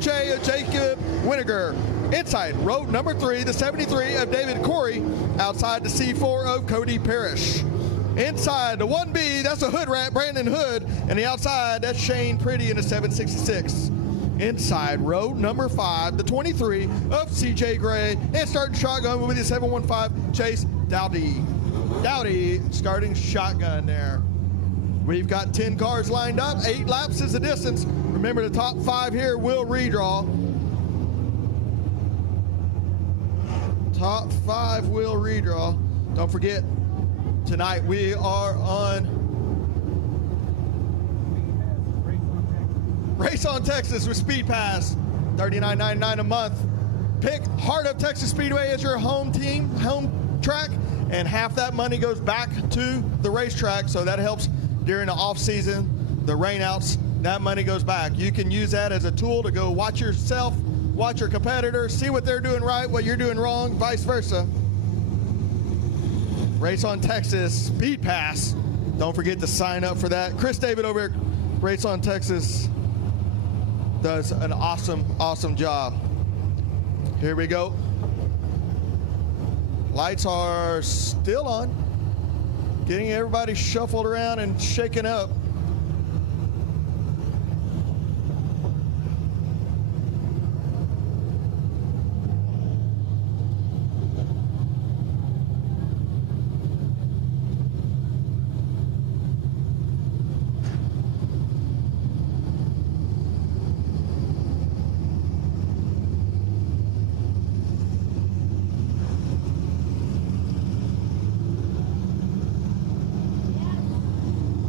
Jacob Winiger. Inside row number 3, the 73 of David Corey. Outside the C4 of Cody Parrish. Inside the 1B, that's a hood rat, Brandon Hood. And the outside, that's Shane Pretty in the 766. Inside row number 5, the 23 of CJ Gray. And starting shotgun with the 715, Chase Dowdy. Dowdy starting shotgun there. We've got 10 cars lined up. 8 laps is the distance. Remember, the top 5 here will redraw. Top 5 will redraw. Don't forget, tonight we are on Race on Texas with SpeedPass, $39.99 a month. Pick Heart of Texas Speedway as your home team, home track, and half that money goes back to the racetrack, so that helps during the off season, the rainouts. That money goes back. You can use that as a tool to go watch yourself, watch your competitors, see what they're doing right, what you're doing wrong, vice versa. Race on Texas, SpeedPass. Don't forget to sign up for that. Chris David over at Race on Texas does an awesome, awesome job. Here we go. Lights are still on. Getting everybody shuffled around and shaken up.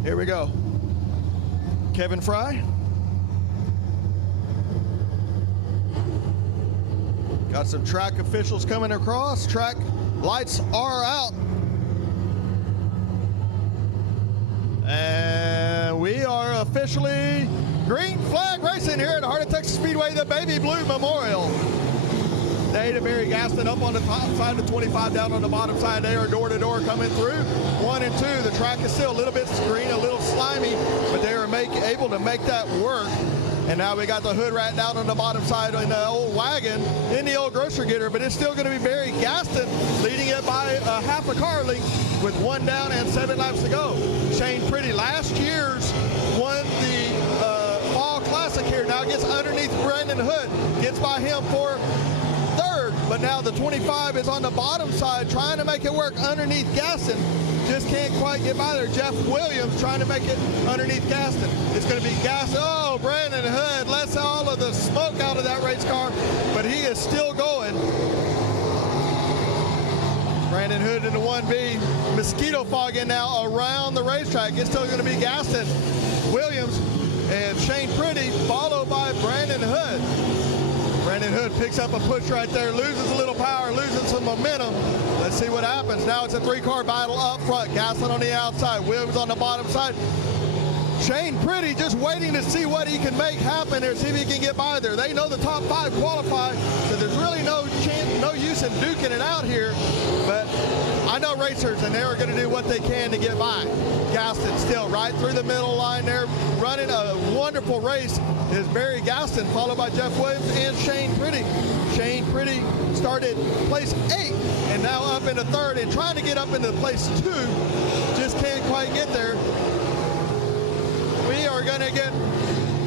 Here we go. Kevin Fry. Got some track officials coming across. Track lights are out. And we are officially green flag racing here at the Heart of Texas Speedway, the Baby Blue Memorial. Day to Barry Gaston up on the top side, the 25 down on the bottom side. They are door to door coming through. 1 and 2. The track is still a little bit green, a little slimy, but they are able to make that work. And now we got the hood rat down on the bottom side in the old wagon in the old grocery getter, but it's still going to be Barry Gaston leading it by a half a car length with 1 down and 7 laps to go. Shane Pretty, last year's won the Fall Classic here. Now gets underneath Brandon Hood, gets by him for third, but now the 25 is on the bottom side trying to make it work underneath Gaston. Just can't quite get by there. Jeff Williams trying to make it underneath Gaston. It's going to be Gaston. Oh, Brandon Hood lets all of the smoke out of that race car, but he is still going. Brandon Hood in the 1B. Mosquito fogging now around the racetrack. It's still going to be Gaston, Williams, and Shane Pretty, followed by Brandon Hood. Brandon Hood picks up a push right there, loses a little power, losing some momentum. Let's see what happens. Now it's a 3-car battle up front. Gaston on the outside, Williams on the bottom side. Shane Pretty just waiting to see what he can make happen there, see if he can get by there. They know the top 5 qualify, so there's really no chance, no use in duking it out here. But I know racers, and they're going to do what they can to get by. Gaston still right through the middle line there, running a wonderful race is Barry Gaston, followed by Jeff Williams and Shane Pretty. Shane Pretty started place 8 and now up into 3rd and trying to get up into place 2. Just can't quite get there. We are going to get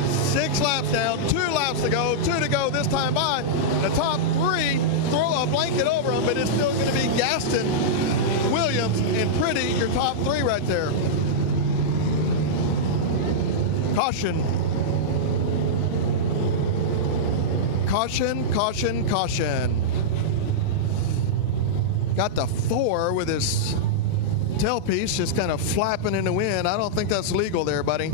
6 laps down, 2 laps to go, 2 to go this time by. The top 3 throw a blanket over them, but it's still going to be Gaston, Williams, and Pretty, your top 3 right there. Caution. Caution, caution, caution. Got the 4 with his tailpiece just kind of flapping in the wind. I don't think that's legal there, buddy.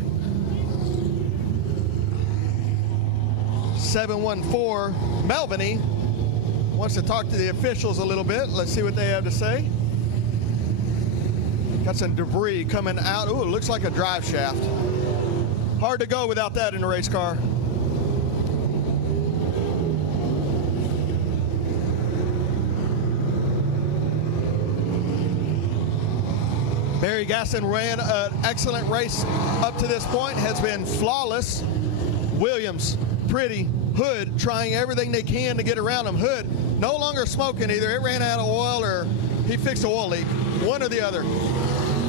714, Melviny wants to talk to the officials a little bit. Let's see what they have to say. Got some debris coming out. Ooh, it looks like a drive shaft. Hard to go without that in a race car. Barry Gaston ran an excellent race up to this point, has been flawless. Williams, Pretty, Hood trying everything they can to get around him. Hood no longer smoking either. It ran out of oil or he fixed a oil leak. One or the other.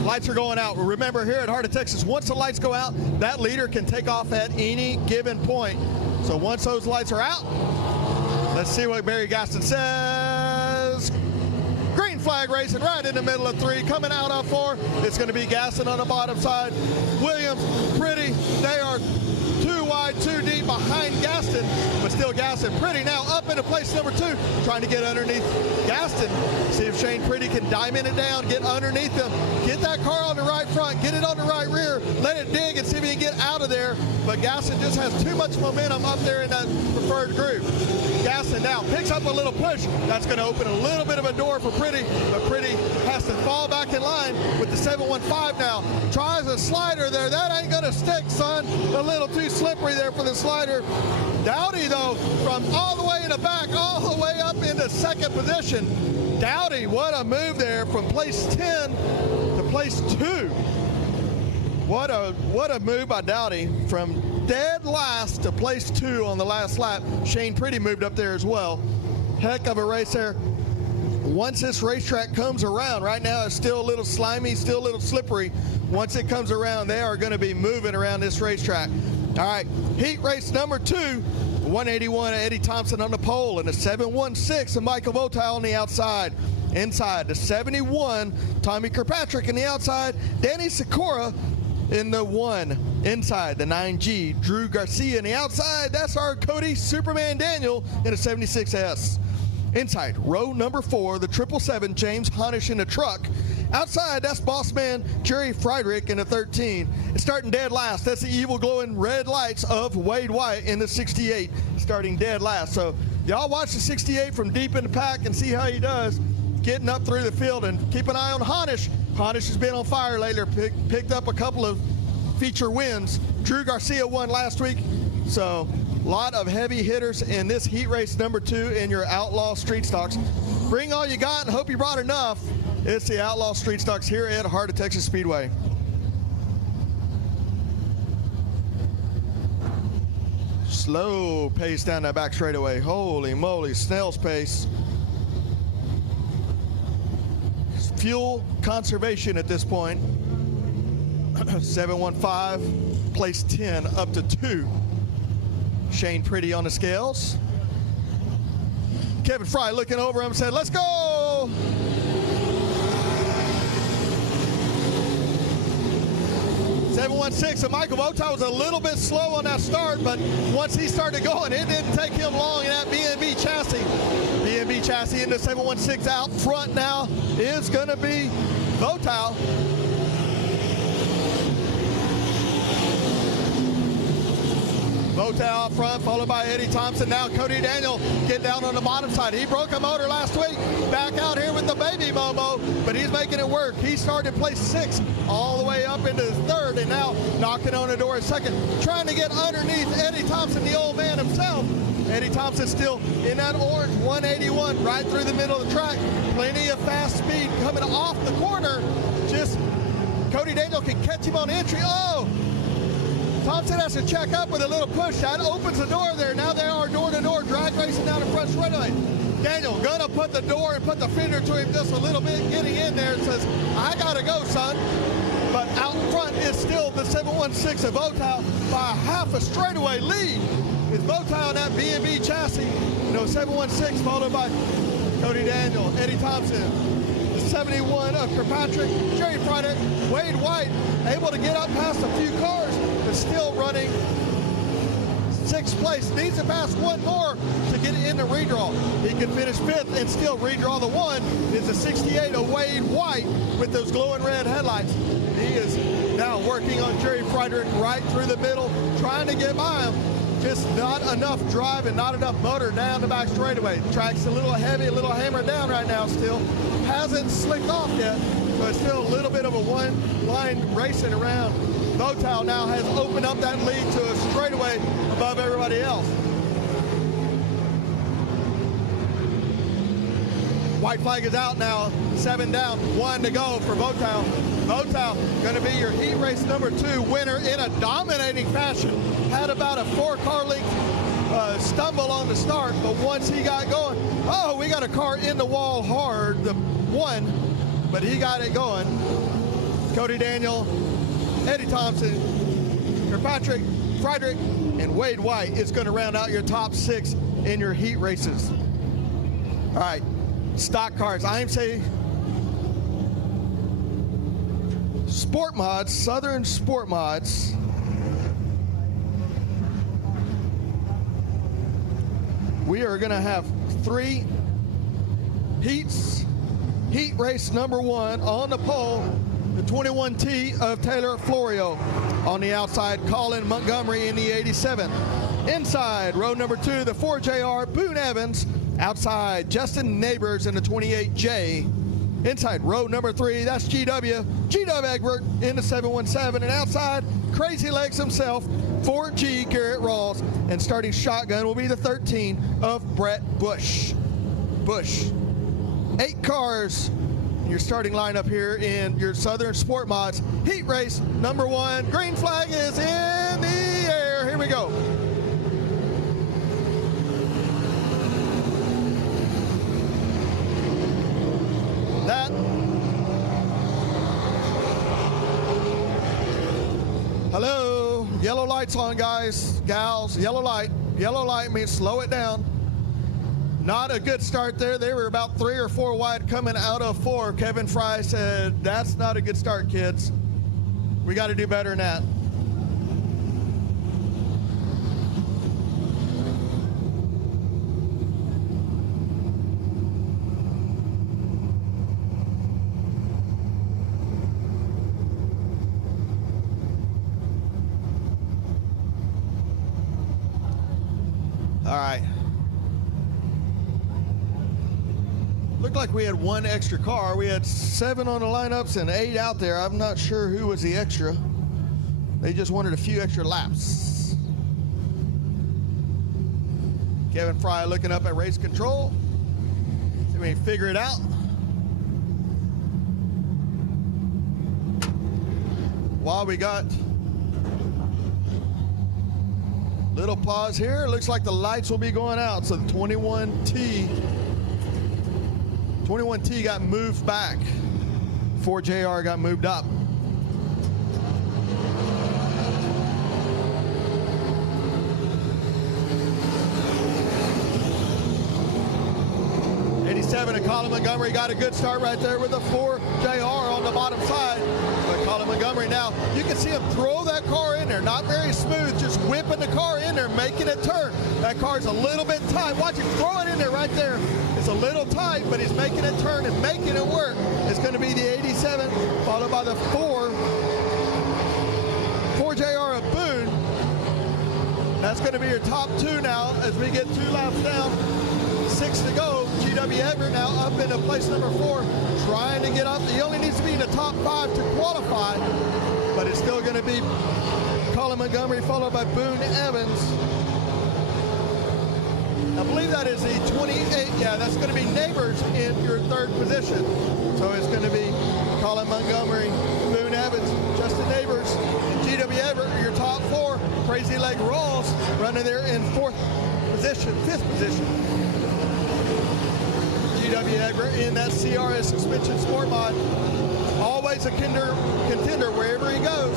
Lights are going out. Remember, here at Heart of Texas, once the lights go out, that leader can take off at any given point. So once those lights are out, let's see what Barry Gaston says. Green flag racing right in the middle of 3. Coming out on 4, it's going to be Gaston on the bottom side. Williams, Pretty, they are 2 wide, 2 deep behind Gaston, but still Gaston. Pretty now up into place number 2, trying to get underneath Gaston. See if Shane Pretty can diamond it down, get underneath him, get that car on the right front, get it on the right rear, let it dig and see if he can get out of there. But Gaston just has too much momentum up there in that preferred group. Gaston now picks up a little push. That's going to open a little bit of a door for Pretty, but Pretty has to fall back in line with the 715 now. Tries a slider there. That ain't going to stick, son. A little too slippery there for the slider. Dowdy, though, from all the way in the back, all the way up into second position. Dowdy, what a move there from place 10 to place 2. What a move by Dowdy from dead last to place 2 on the last lap. Shane Pretty moved up there as well. Heck of a race there. Once this racetrack comes around, right now it's still a little slimy, still a little slippery. Once it comes around, they are going to be moving around this racetrack. All right, heat race number 2, 181 Eddie Thompson on the pole, and the 716 of Michael Votail on the outside. Inside, the 71, Tommy Kirkpatrick in the outside, Danny Sikora in the 1. Inside, the 9G, Drew Garcia in the outside. That's our Cody Superman Daniel in a 76S. Inside, row number 4, the 777, James Honish in the truck. Outside, that's boss man Jerry Friedrich in the 13. And starting dead last, that's the evil glowing red lights of Wade White in the 68, starting dead last. So y'all watch the 68 from deep in the pack and see how he does getting up through the field, and keep an eye on Honish. Honish has been on fire lately, picked up a couple of feature wins. Drew Garcia won last week. So a lot of heavy hitters in this heat race number 2 in your Outlaw Street Stocks. Bring all you got and hope you brought enough. It's the Outlaw Street Stocks here at Heart of Texas Speedway. Slow pace down that back straightaway. Holy moly, snail's pace. Fuel conservation at this point. 715, place 10 up to 2. Shane Pretty on the scales. Kevin Fry looking over him said, let's go. .716 and Michael Votail was a little bit slow on that start, but once he started going, it didn't take him long in that B&B chassis. B&B chassis in the 716 out front now is going to be Votail. Votail up front, followed by Eddie Thompson. Now Cody Daniel getting down on the bottom side. He broke a motor last week. Back out here with the baby Momo, but he's making it work. He started place 6 all the way up into 3rd, and now knocking on the door at 2nd. Trying to get underneath Eddie Thompson, the old man himself. Eddie Thompson still in that orange 181 right through the middle of the track. Plenty of fast speed coming off the corner. Just Cody Daniel can catch him on entry. Oh! Thompson has to check up with a little push. That opens the door there. Now they are door-to-door drag racing down the front straightaway. Daniel gonna put the door and put the finger to him just a little bit, getting in there and says, I gotta go, son. But out front is still the 716 of Votail by a half a straightaway lead. It's Votail on that B&B chassis. 716 followed by Cody Daniel, Eddie Thompson, the 71 of Kirkpatrick, Jerry Friedrich, Wade White, able to get up past a few cars, but still running 6th place. Needs to pass one more to get in the redraw. He can finish 5th and still redraw the 1. Is the 68 of Wade White with those glowing red headlights. He is now working on Jerry Friedrich right through the middle, trying to get by him. Just not enough drive and not enough motor down the back straightaway. The track's a little heavy, a little hammered down right now still. Hasn't slicked off yet, so it's still a little bit of a one-line racing around. Votail now has opened up that lead to a straightaway above everybody else. White flag is out now, 7 down, 1 to go for Votail. Votail going to be your heat race number 2 winner in a dominating fashion. Had about a 4-car length stumble on the start, but once he got going, oh, we got a car in the wall hard, the one, but he got it going. Cody Daniel, Eddie Thompson, Kirkpatrick, Frederick, and Wade White is going to round out your top 6 in your heat races. All right, stock cars. IMC Sport Mods, Southern Sport Mods. We are going to have 3 heats. Heat race number 1 on the pole, the 21T of Taylor Florio. On the outside, Colin Montgomery in the 87. Inside, row number 2, the 4JR, Boone Evans. Outside, Justin Neighbors in the 28J. Inside, row number 3, that's GW Egbert in the 717. And outside, Crazy Legs himself, 4G Garrett Rawls. And starting shotgun will be the 13 of Brett Bush. 8 cars in your starting lineup here in your Southern Sport Mods heat race number 1. Green flag is in the air. Here we go. That hello, yellow lights on, guys, gals. Yellow light means slow it down. Not a good start there. They were about 3 or 4 wide coming out of 4. Kevin Fry said, that's not a good start, kids. We got to do better than that. All right. Looked like we had 1 extra car. We had 7 on the lineups and 8 out there. I'm not sure who was the extra. They just wanted a few extra laps. Kevin Fry looking up at race control. See if we can figure it out. While we got little pause here, looks like the lights will be going out. So the 21T got moved back. 4JR got moved up. And Colin Montgomery got a good start right there with a 4JR on the bottom side. But Colin Montgomery now, you can see him throw that car in there. Not very smooth, just whipping the car in there, making it turn. That car's a little bit tight. Watch him throw it in there right there. It's a little tight, but he's making it turn and making it work. It's going to be the 87, followed by the 4JR of Boone. That's going to be your top 2 now as we get 2 laps down. 6 to go. GW Everett now up into place number 4, trying to get up. He only needs to be in the top 5 to qualify, but it's still going to be Colin Montgomery followed by Boone Evans. I believe that is the 28. Yeah, that's going to be Neighbors in your 3rd position. So it's going to be Colin Montgomery, Boone Evans, Justin Neighbors, and GW Everett are your top 4. Crazy Leg Rawls running there in 5th position. GW Everett in that CRS suspension sport mod. Always a contender wherever he goes.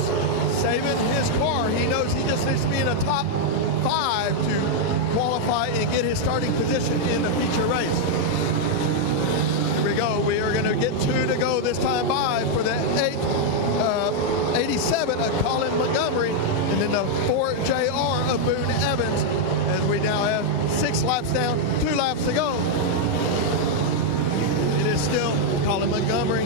Saving his car. He knows he just needs to be in the top 5 to qualify and get his starting position in the feature race. Here we go. We are going to get 2 to go this time by for the 87 of Colin Montgomery and then the 4JR of Boone Evans as we now have 6 laps down, 2 laps to go. Still Colin Montgomery,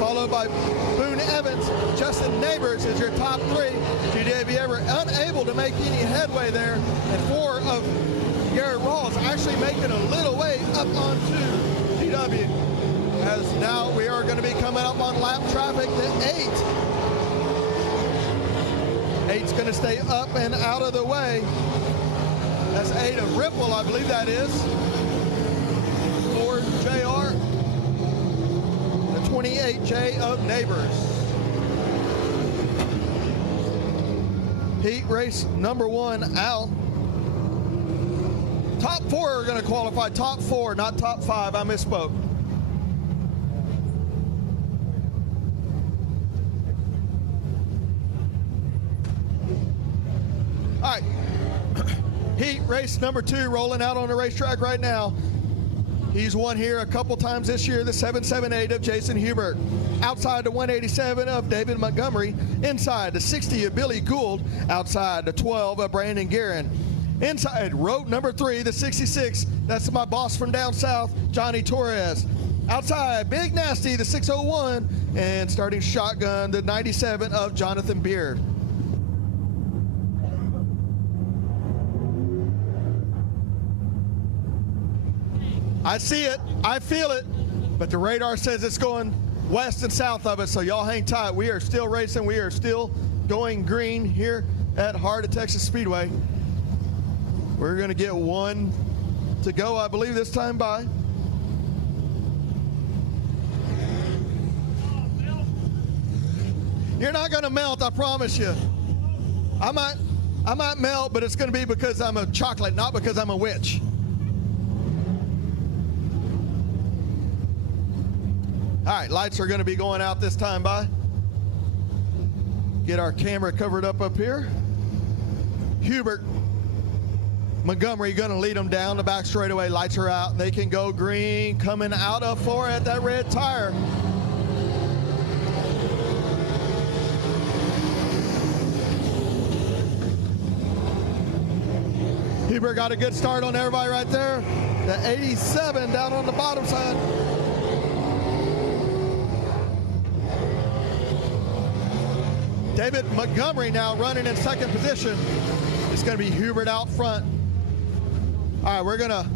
followed by Boone Evans. Justin Neighbors is your top 3. GW Everett unable to make any headway there, and 4 of Garrett Rawls actually making a little way up onto GW. As now we are going to be coming up on lap traffic to 8. 8's going to stay up and out of the way. That's 8 of Ripple, I believe that is. JR, the 28J of Neighbors. Heat race number 1 out. Top 4 are going to qualify. Top 4, not top 5. I misspoke. All right. Heat race number 2 rolling out on the racetrack right now. He's won here a couple times this year, the 778 of Jason Hubert. Outside the 187 of David Montgomery. Inside the 60 of Billy Gould. Outside the 12 of Brandon Guerin. Inside row number 3, the 66. That's my boss from down south, Johnny Torres. Outside, Big Nasty, the 601. And starting shotgun, the 97 of Jonathan Beard. I see it, I feel it, but the radar says it's going west and south of it, so y'all hang tight. We are still racing, we are still going green here at Heart of Texas Speedway. We're gonna get one to go, I believe, this time by. You're not gonna melt, I promise you. I might melt, but it's gonna be because I'm a chocolate, not because I'm a witch. All right, lights are going to be going out this time by. Get our camera covered up here. Hubert, Montgomery going to lead them down the back straightaway. Lights are out. They can go green. Coming out of 4 at that red tire. Hubert got a good start on everybody right there. The 87 down on the bottom side. David Montgomery now running in second position. It's going to be Hubert out front. All right, we're going to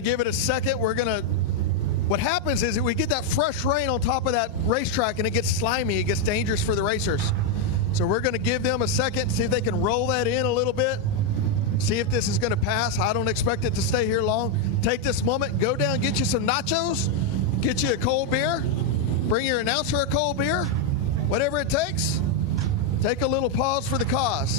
give it a second. What happens is that we get that fresh rain on top of that racetrack and it gets slimy. It gets dangerous for the racers. So we're going to give them a second, see if they can roll that in a little bit. See if this is going to pass. I don't expect it to stay here long. Take this moment, go down, get you some nachos, get you a cold beer, bring your announcer a cold beer, whatever it takes. Take a little pause for the cause.